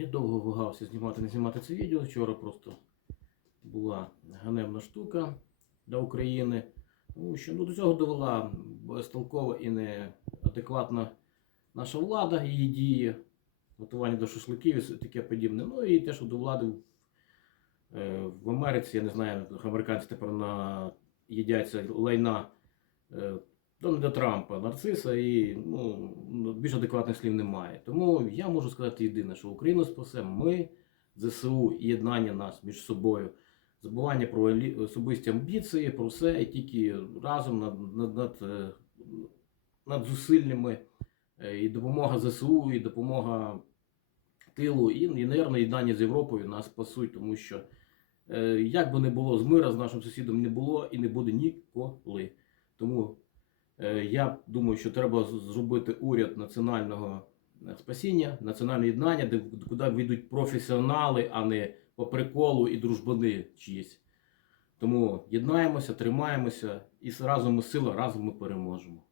Я довго вагався знімати, не знімати це відео. Вчора просто була ганебна штука для України. Тому що ну, до цього довела безтолкова і неадекватна наша влада, її дії, готування до шашликів і таке подібне. Ну і те, що до влади в, е, Америці, я не знаю, американці тепер на їдяться лайна е, Дональда Трампа, нарциса, і ну, більш адекватних слів немає. Тому я можу сказати єдине, що Україну спасе ми, ЗСУ єднання нас між собою, забування про особисті амбіції, про все, і тільки разом над, над, над, е, над зусиллями е, і допомога ЗСУ, і допомога тилу, і, і наверно, єднання з Європою нас спасуть, тому що е, як би не було з мира з нашим сусідом не було і не буде ніколи. Тому Я думаю, що треба зробити уряд національного е, спасіння, національного єднання, де куди війдуть професіонали, а не по приколу і дружбани чиїсь. Тому єднаємося, тримаємося і разом ми сила, разом ми переможемо.